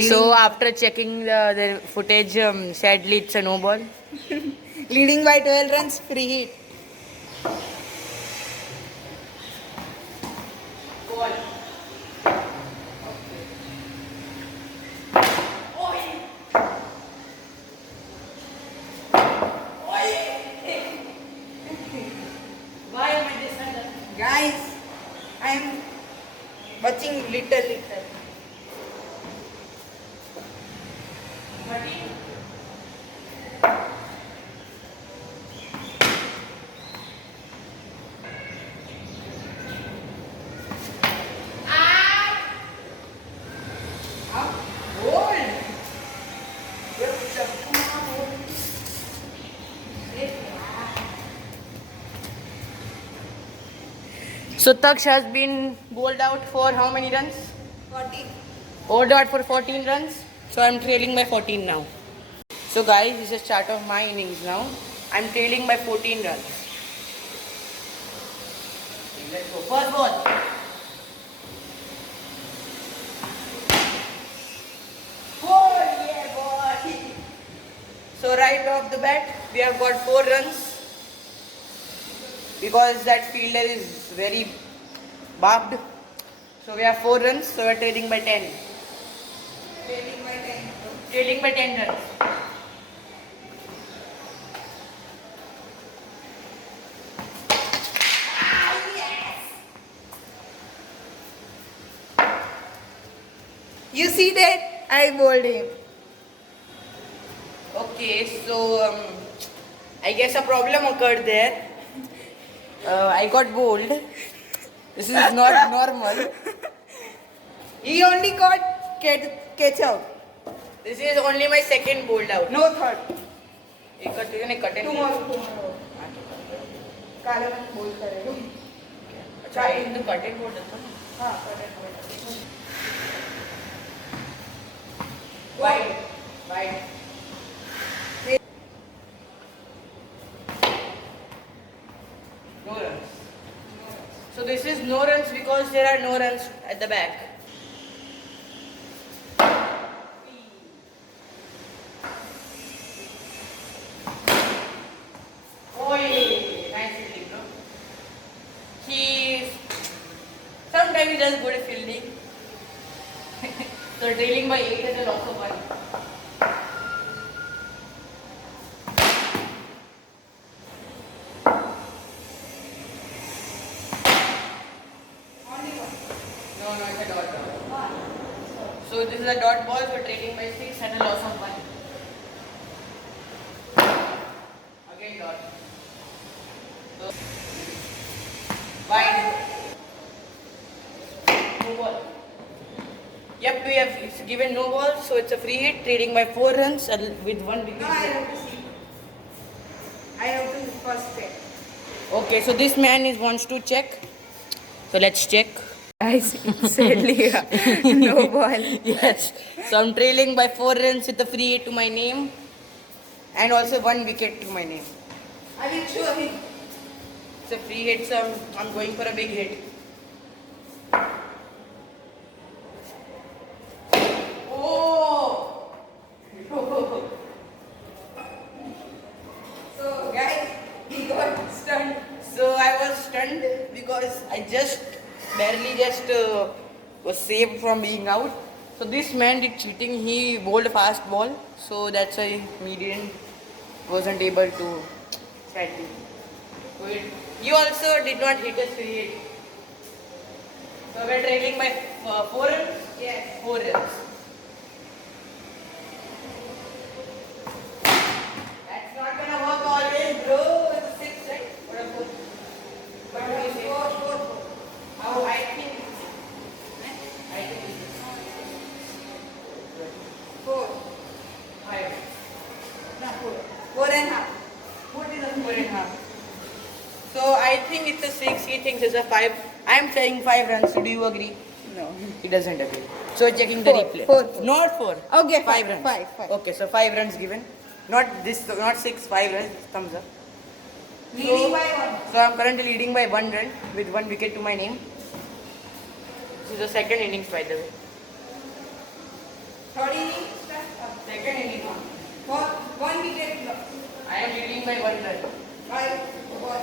So after checking the footage, sadly it's a no ball. Leading by 12 runs, free hit. Ball. Why am I this? Guys, I am watching little. So Taksh has been bowled out for how many runs? 40. Bowled out for 14 runs. So I'm trailing by 14 now. So guys, this is the start of my innings now. I'm trailing by 14 runs. Let's go. First ball. Oh yeah, boy. So right off the bat, we have got 4 runs. Because that fielder is very barbed. So we have 4 runs, so we are trailing by 10. Trailing by 10. Trailing by 10 runs. You see that? I bowled him. Okay, so I guess a problem occurred there. I got bowled. This is not normal. He only got catch out. This is only my second bowled out. No third. एक कटे ने कटे नहीं. Tomorrow. काले में बोल करेगा. अच्छा ये तो कटे बोल देता हूँ. हाँ, कटे. Wide, wide. No runs. So this is no runs because there are no runs at the back. Oh, nice fielding, bro. Sometimes he does good fielding. So trailing by 8 is a loss of 1. No, it's a dot ball. So this is a dot ball, so trailing by 6 and a loss of 1. Again dot. So, wide. No ball. Yep, we have it's given no ball, so it's a free hit, trailing by 4 runs with 1 wicket. No, I have to see. I have to first check. Okay, so this man wants to check. So let's check. Guys, sadly, no ball. Yes. So I'm trailing by 4 runs with a free hit to my name and also 1 wicket to my name. I will show him. It's a free hit, so I'm going for a big hit. Oh! So, guys, he got stunned. So I was stunned because I barely was saved from being out. So this man did cheating. He bowled a fast ball, so that's why wasn't able to sadly. You also did not hit a free hit. So we're trailing by 4 runs. Yes. 4 runs. That's not gonna work always, bro. It's a 6, right? Or a 4? I think it's a 6. He thinks it's a 5. I am saying 5 runs. Do you agree? No. He doesn't agree. So checking the Four, replay. four. Not 4. Okay, 5 runs. five. Okay, so 5 runs given. Not this. Not 6. 5 runs. Thumbs up. Leading by 1. So I'm currently leading by 1 run with 1 wicket to my name. This is the second innings, by the way. Third inning. Second innings. For 1 wicket loss. I am leading by 1 run. 5 ball.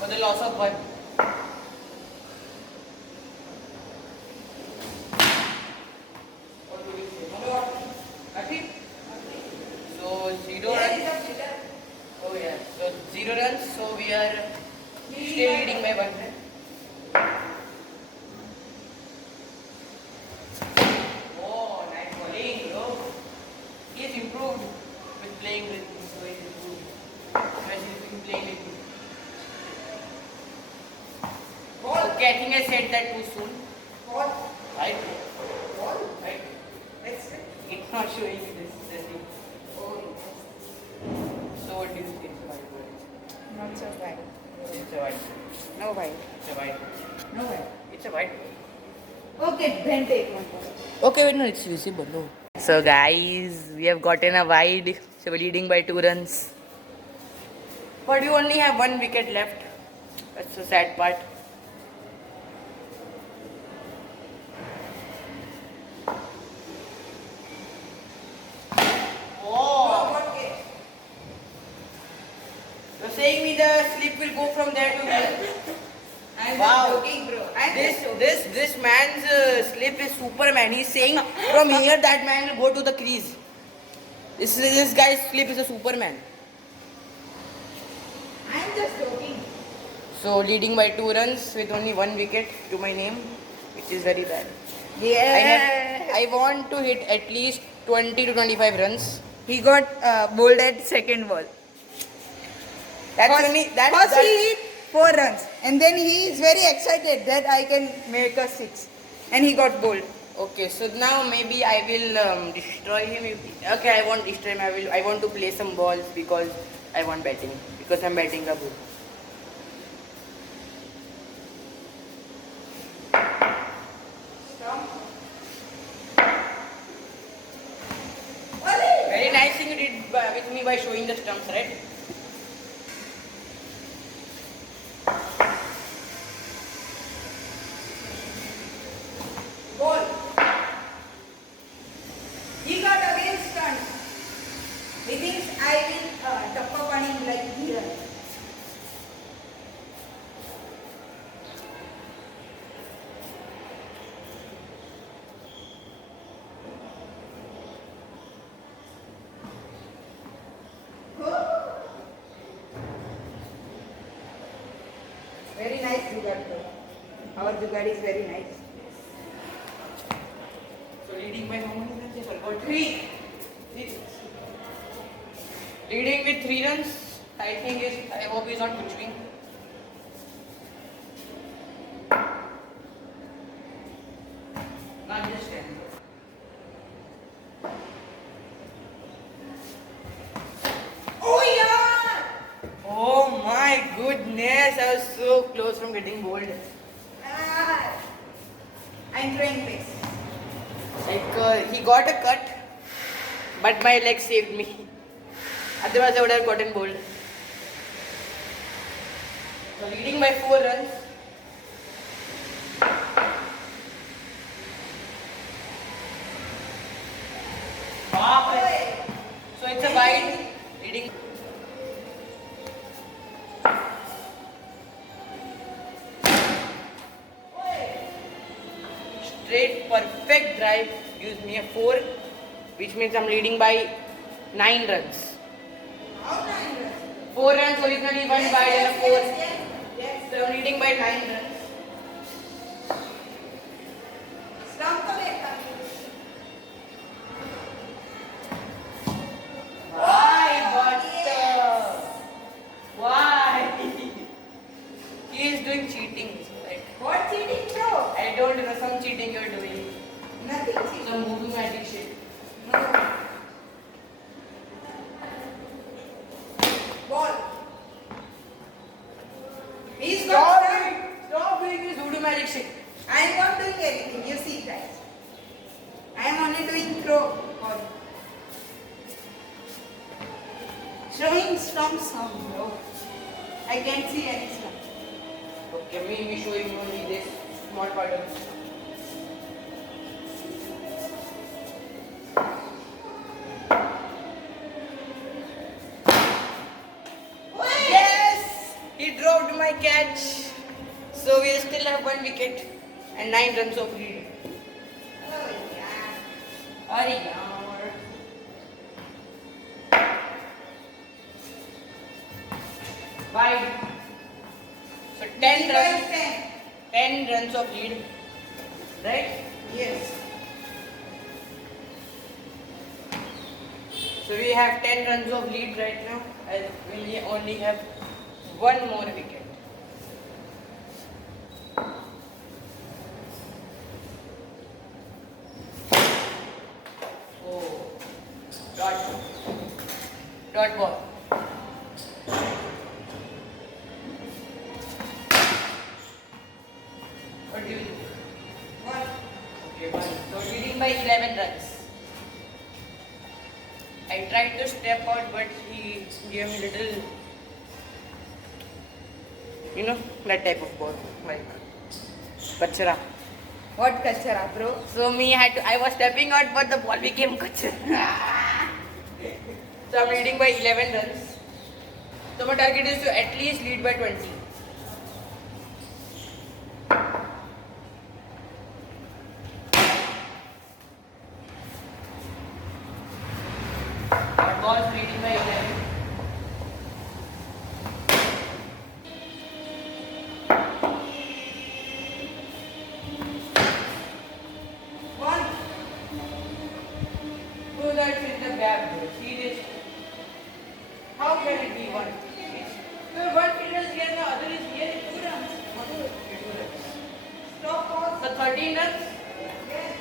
For the loss of 1. What do you say? Nothing. So 0 runs. Oh yeah. So 0 runs. So we are still leading by 1 run. Oh, nice bowling, bro. He has improved with playing with me. So he's improved. Especially with playing with me. Okay, I think I said that too soon. Ball. Right? Ball. Right? Next. It's not showing me this thing. Oh, So what do you think about it? not so bad. It's a white. No white. It's a white. No white. It's a white. Okay, then take 1 ball. Okay, wait, no, it's visible. No. So guys, we have gotten a wide. So we're leading by 2 runs. But we only have 1 wicket left. That's the sad part. Oh, Okay. you're saying me the slip will go from there to here? I'm Wow. just joking, bro. I'm just joking. This man's slip is Superman. He's saying from here that man will go to the crease. This guy's slip is a Superman. I'm just joking. So leading by 2 runs with only 1 wicket to my name, which is very bad. Yeah. I want to hit at least 20 to 25 runs. He got bowled at second ball. That's only First he hit 4 runs, and then he is very excited that I can make a 6, and he got bowled. Okay, so now maybe I will destroy him. Okay, I won't destroy him. I want to play some balls because I want batting. Because I'm batting a bull. Very nice thing you did with me by showing the stumps, right? Ball. He got again stunned. He thinks I will tap up on him like he runs. Very nice Jugaad, bro. Our Jugaad is very nice. So leading by how many runs? I forgot. 3. Leading with 3 runs. I hope he's not pitching. Not just 10. Oh yeah! Oh my goodness! I was so close from getting bowled. Ah, I'm throwing pace. Like he got a cut, but my leg saved me. Otherwise, I would have gotten bowled. So leading by 4 runs. So it's a wide leading. Straight perfect drive gives me a 4, which means I'm leading by 9 runs. How 9 runs? 4 runs originally, 1 wide and a 4. Yes. So I'm leading by 9 runs. Stump ko dekha. Why? But why? He is doing cheating. Like, What cheating, bro? I don't know, some cheating you're doing. Nothing cheating. Some movie magic shit. No. Ball. Parikshit. I am not doing anything. You see, guys. I am only doing throw. Or showing stumps now, bro. I can't see any stump. Okay, me showing you only this small part of it. Yes! He dropped my catch. So we still have 1 wicket and 9 runs of lead. Oh, yeah. Arey yaar. Five. So 10 runs. 10 runs of lead. Right? Yes. So we have 10 runs of lead right now. And we only have 1 more wicket. Oh. Dot ball. What do you think? One. Okay, 1. So leading by 11 runs. I tried to step out, but he gave me little, that type of ball, like kachra. What kachara, bro? So I was stepping out, but the ball became kachra. So I'm leading by 11 runs. So my target is to at least lead by 20. Our ball leading by 11. One. So that's in the gap, bro. See this? How can it be 1? So one fielder is here, the other is here. It's 2 runs. What is it? 2 runs. Stop, pause. So 13 runs? Yes.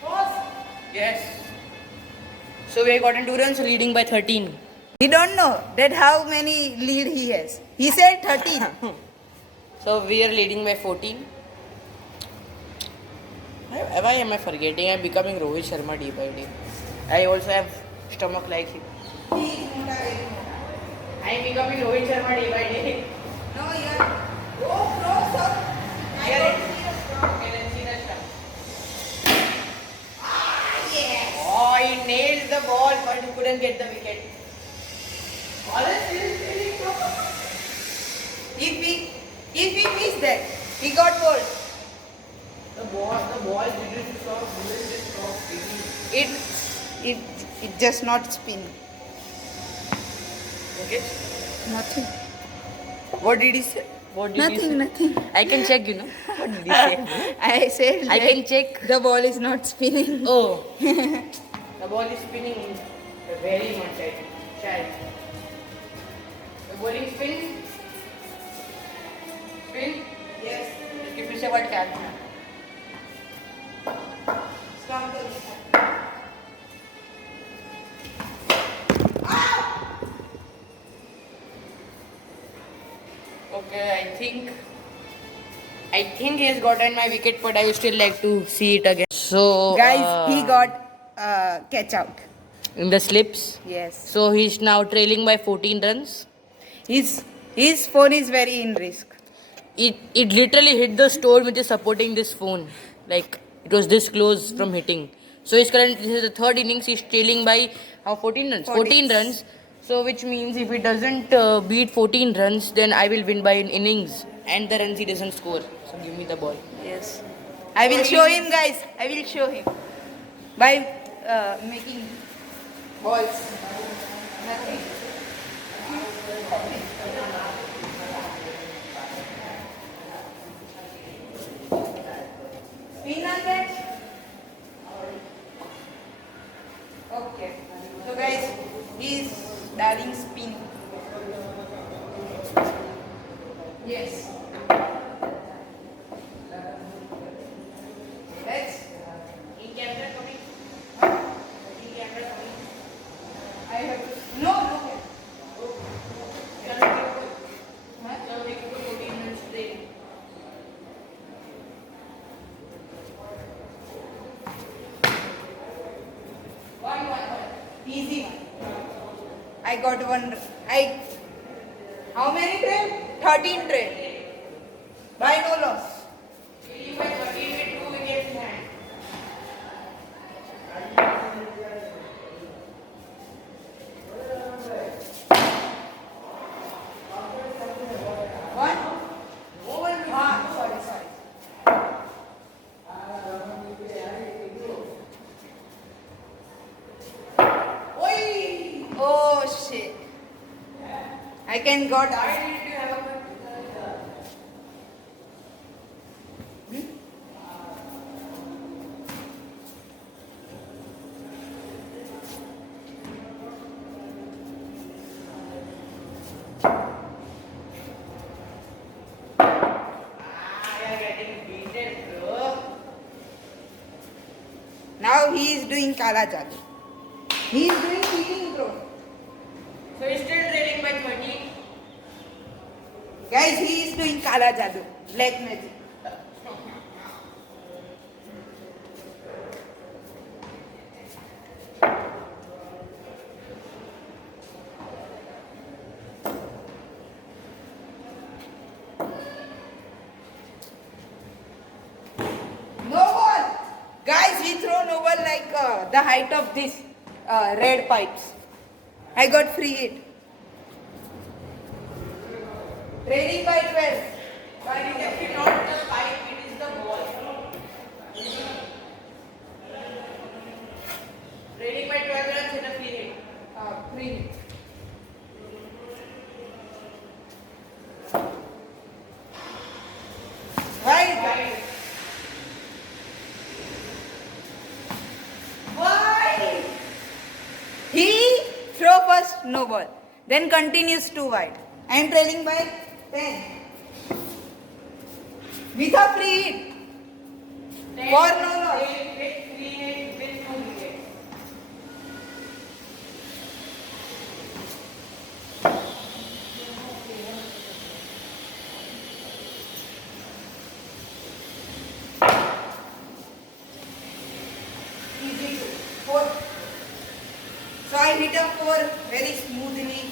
Pause. Yes. So we have gotten 2 runs, leading by 13. We don't know that how many lead he has. He said 13. So we are leading by 14. Why am I forgetting? I'm becoming Rohit Sharma day by day. I also have stomach like him. He is Mota, very Mota. I'm becoming Rohit Sharma day by day. No, yeah. Oh, close up. I Here don't it see a stop. Okay, let's see the stump. Yes. Oh, he nailed the ball, but he couldn't get the wicket. If he missed that, he got bowled. The ball didn't stop spinning. It just not spin. Okay. Nothing. What did he say? What did he say? Nothing. I can check, What did he say? I said I that can check. the ball is not spinning. Oh. The ball is spinning very much, I think. Child. The bowling spin. Spin. Yes. If you say what can. Stop the Okay, I think he has gotten my wicket, but I would still like to see it again. So, guys, he got catch out. in the slips. Yes. So he's now trailing by 14 runs. His phone is very in risk. It literally hit the stone which is supporting this phone. Like it was this close from hitting. So this is the third innings. He's trailing by 14 runs. 14 runs. So which means if he doesn't beat 14 runs, then I will win by an innings. And the runs he doesn't score. So give me the ball. Yes. I will show him, guys. I will show him by making balls. Nothing. Spin on that. Okay. So guys, he's darling spin. Yes. Let's. In camera coming. In camera coming. I have to. No. So we could 14 runs trailing. got one. How many trail? 13 trail. By no loss. Leading by 13 with 2 wickets in hand. One. Sorry. Oi! Oh shit. I can got Why out. did you have a you're getting beaten, bro. Now he is doing Kala Jadoo. He is doing cheating, bro. So he's still trailing by 13. Guys, he is doing Kala Jadoo. Black magic. No ball. Guys, he throw no ball like the height of this red pipes. I got free hit. Trailing by 12. But it is actually not the pipe, it is the ball. Trailing by 12 runs in a free hit. Free hit. Right. Why? He throw first no ball, then continues to wide. I am trailing by 10. With a free hit. For no loss. With free hit, with 2 wickets. Easy to 4. So I hit a 4 very smoothly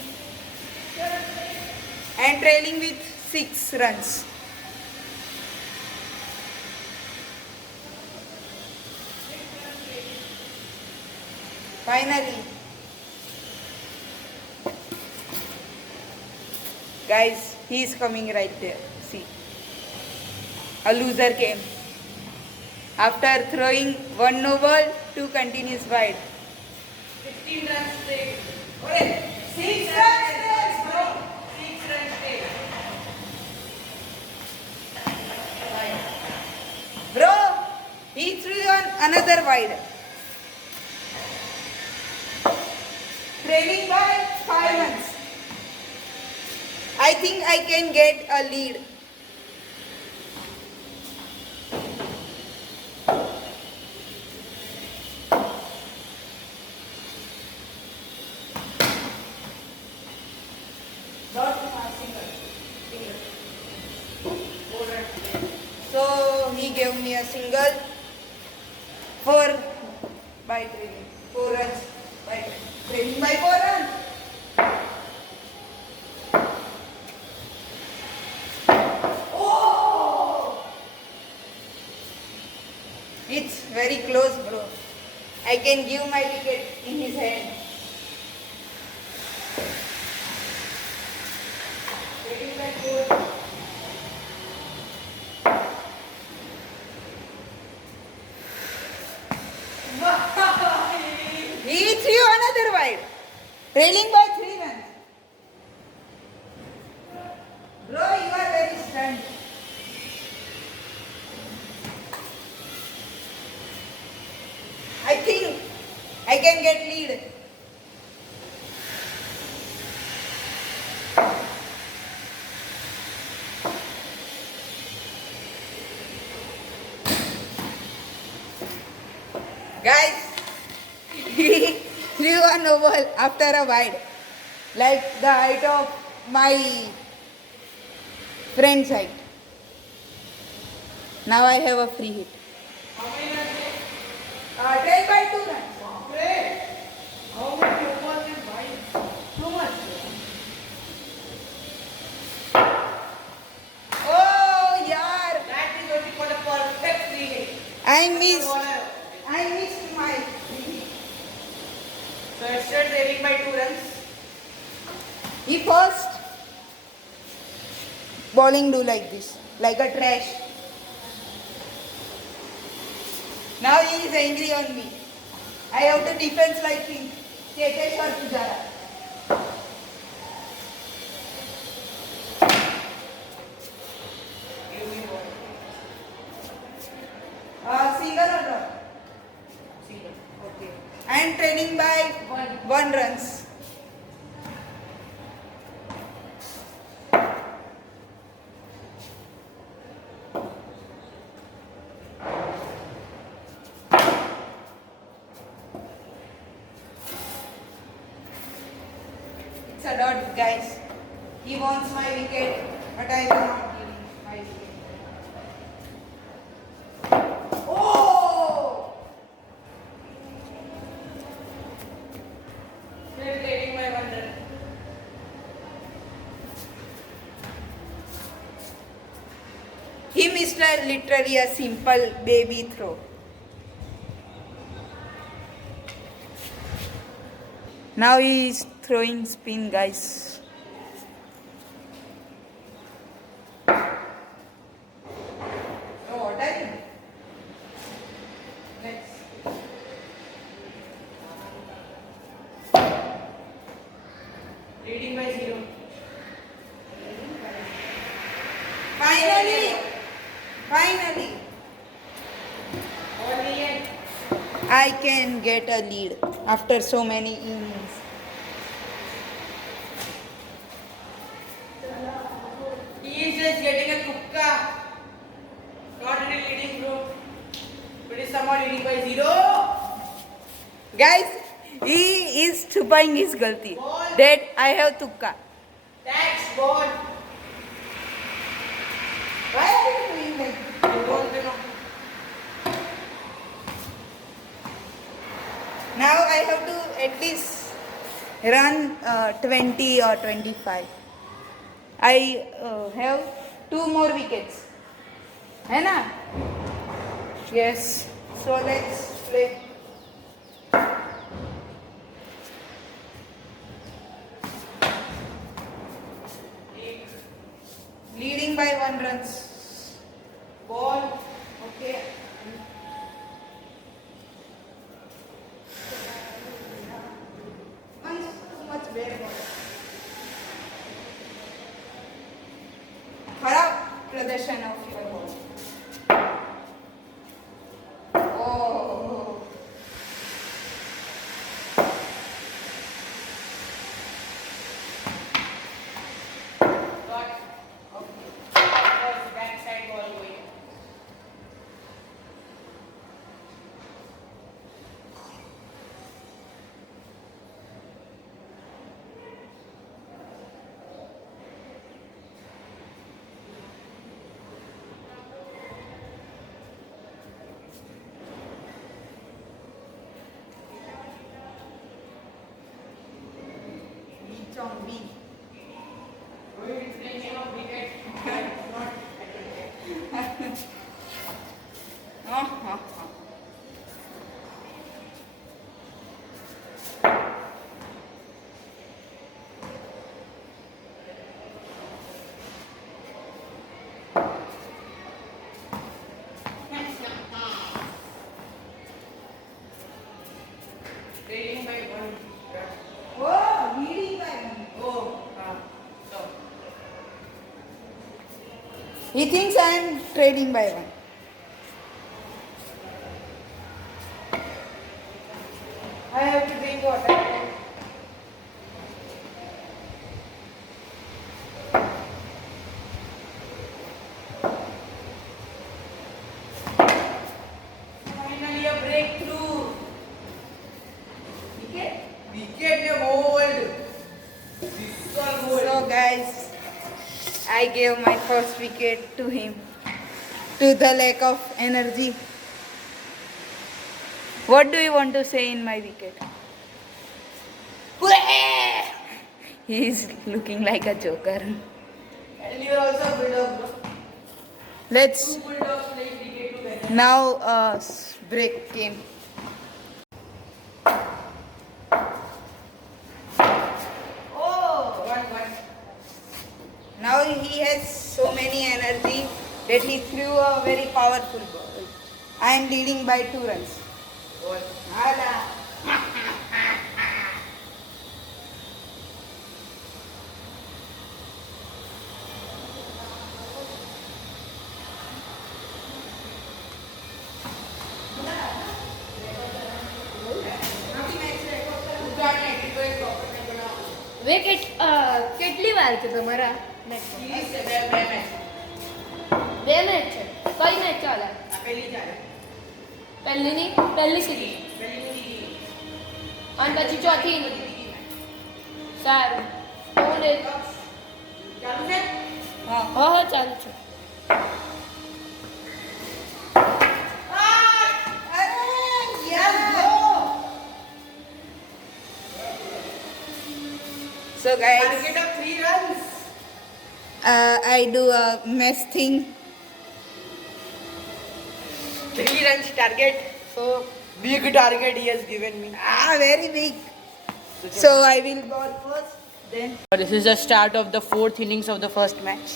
and trailing with 6 runs. Finally, guys, he is coming right there. See, a loser came. After throwing one no ball, 2 continues wide. 16 runs straight. Oi, 6 runs, bro. 6 runs straight. Bro, he threw on another wide. Trailing by 5 runs. I think I can get a lead. So he gave me a single. 4 by trailing. 4 runs by trailing by 4 runs. Oh! It's very close, bro. I can give my wicket in his hand. Trailing by 4. He threw another wide. Trailing by 3 runs. Bro, you are very stunned. I think I can get lead. Guys, he threw a no ball after a wide, like the height of my friend's height. Now I have a free hit. How many runs? Trail by 2 runs. Great. How much you want is wide? Too much. I missed my. So Ashton trailing by 2 runs. He first bowling do like this, like a trash. Now he is angry on me. I have to defense like him. Chetesh or Pujara. Single or drop? Single. Okay. I am training by 1 runs. It's a dot, guys. He wants my wicket, but I will not give him my wicket. Oh! Still trailing by 1 run. He missed literally a simple baby throw. Now he is throwing spin, guys. Oh, what are you? Next. Leading by 0. Finally! Finally! Only end. I can get a lead after so many innings. He is just getting a tukka. Not really leading, bro. But is someone leading by 0? Guys, he is chupaying his galti. That I have tukka. Tax ball. Why are you doing like this? You don't know. Now I have to at least run 20 or 25. I have 2 more wickets. है ना? Yes. So let's play. Leading by 1 runs. Ball. Okay. Much bad ball. खराब प्रदर्शन of your ball. Oh. Got. Okay. First backside ball going. Chong B. Taking of wicket. Not attempted. Oh. Trailing by 1 run. Oh, leading by 1. Oh, so. He thinks I am trading by 1. I have to drink water. Finally a breakthrough. Wicket? Wicket ne bowled. This one bowled. So guys, I gave my first wicket to him. To the lack of energy. What do you want to say in my wicket? He is looking like a joker. And you are also a bulldog, bro. Let's Two bulldogs play cricket together. Now break came. Oh! One. Now he has so many energy that he threw a very powerful ball. I am leading by 2 runs. One. Hala. Wicket કેટલી વાર છે તમારા મેચમાં Series છે, બે match. બે match છે કઈ મેચ ચાલે આ પહેલી ચાલે. પહેલી સિરીઝ પહેલી અને પછી ચોથી સારું તો હું ચાલુ છે? હા. હા ચાલુ છે So guys, Target of 3 runs. I do a mess thing. 3 runs target. So big target he has given me. Very big. So I will bowl first. Then This is the start of the 4th innings of the first match.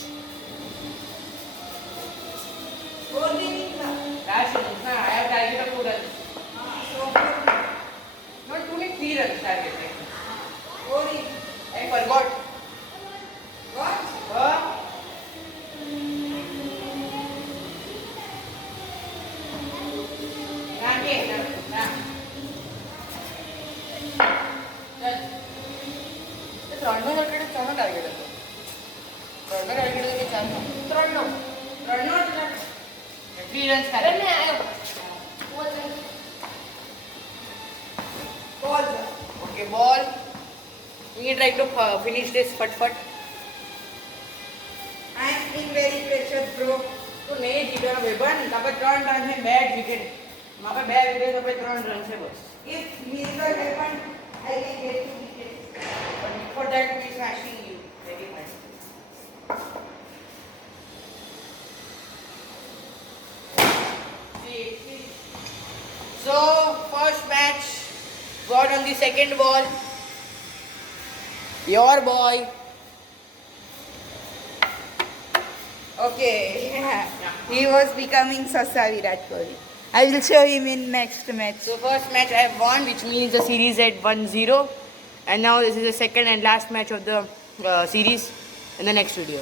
Last innings, I have target of 2 runs. Not only 3 runs target. I forgot. What? Huh? ત્રણનો wicket ચારનો target હતો ત્રણનો target હતો કે ચારનો ત્રણનો 3 runs target બંને આવ્યો Ball. Okay, ball. We try to finish this fat. I am in very pressure, bro. તો નહીં જીતવાનો ભાઈબંધ આપણે 3 રન છે 2 વિકેટ માપે 2 વિકેટ આપણે 3 રન છે બસ If miracle happen, I can get 2 wickets. but before that we smashing you very much. See. So first match got on the second ball. Your boy. Okay. He was becoming Sasa Virat Kohli. I will show him in next match. So first match I have won, which means the series at 1-0. And now this is the second and last match of the series in the next video.